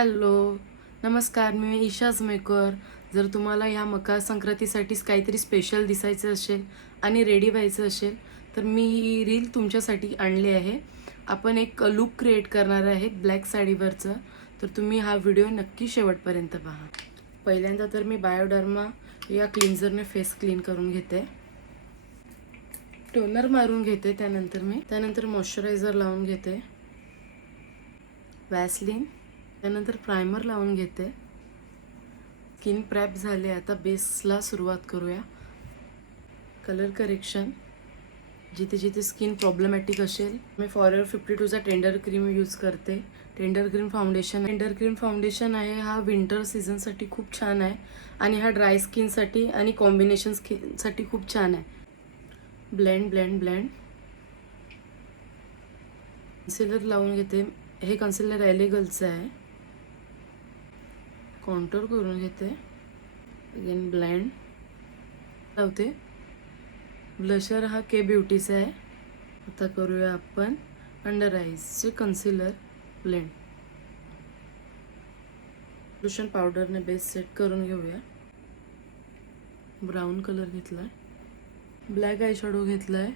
Hello, नमस्कार. मी Isha's maker. जर तुम्हाला ह्या मकर संक्रांतीसाठीच काहीतरी स्पेशल दिसायचं असेल आणि रेडी व्हायचं असेल तर मी ही रील तुमच्यासाठी आणली आहे. आपण एक लुक क्रिएट करणार आहे ब्लॅक साडीवरचं, तर तुम्ही हा व्हिडिओ नक्की शेवटपर्यंत पहा. पहिल्यांदा तर मी बायोडर्मा या क्लिन्झरने फेस क्लीन करून घेते, टोनर मारून घेते. त्यानंतर मॉइश्चरायझर लावून घेते, वॅसलीन, त्यानंतर प्रायमर लावून घेते. स्किन प्रेप झाले. आता बेसला सुरुवात करूया. कलर करेक्शन, जिथे जिथे स्किन प्रॉब्लेमॅटिक असेल मी फॉरएव्हर 52चा टेंडर क्रीम यूज करते. टेंडर क्रीम फाउंडेशन आहे. हा विंटर सीझनसाठी खूप छान आहे आणि हा ड्राय स्किनसाठी आणि कॉम्बिनेशन स्किनसाठी खूप छान आहे. ब्लेंड कन्सिलर लावून घेते. हे कन्सिलर एलिगलचं आहे. कॉन्टोर करून घेते. अगेन ब्लेंड लावते. ब्लशर हा के ब्युटीचा आहे. आता करूया आपण अंडर आईजचे कन्सिलर ब्लेंड. लोशन पावडरने बेस सेट करून घेऊया. ब्राऊन कलर घेतला आहे. ब्लॅक आय शॅडो घेतला आहे.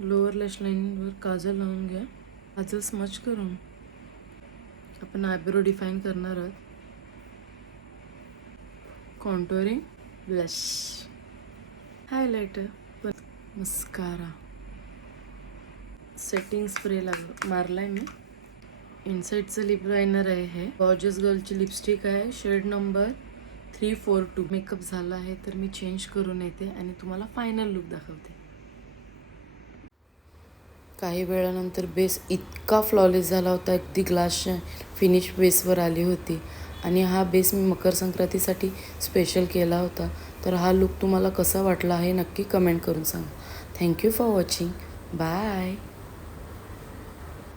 लोअर लॅश लाईनवर काजल लावून घ्या. काजल स्मच करून आपण आयब्रो डिफाईन करणार आहोत. Contouring, blush, highlighter, mascara, setting spray मारलाय मी. इनसाइडचं लिप लायनर आहे. हे गॉर्जियस गर्लची लिपस्टिक आहे. Shade number 342. मेकअप झाला आहे तर मी चेंज करून येते आणि तुम्हाला फायनल लुक दाखवते. काही वेळानंतर बेस इतका फ्लॉलेस झाला होता, अगदी ग्लास फिनिश बेसवर आली होती. आणि हा बेस मी मकर संक्रांतीसाठी स्पेशल केला होता. तर हा लुक तुम्हाला कसा वाटला हे नक्की कमेंट करून सांगा. Thank you for watching. बाय.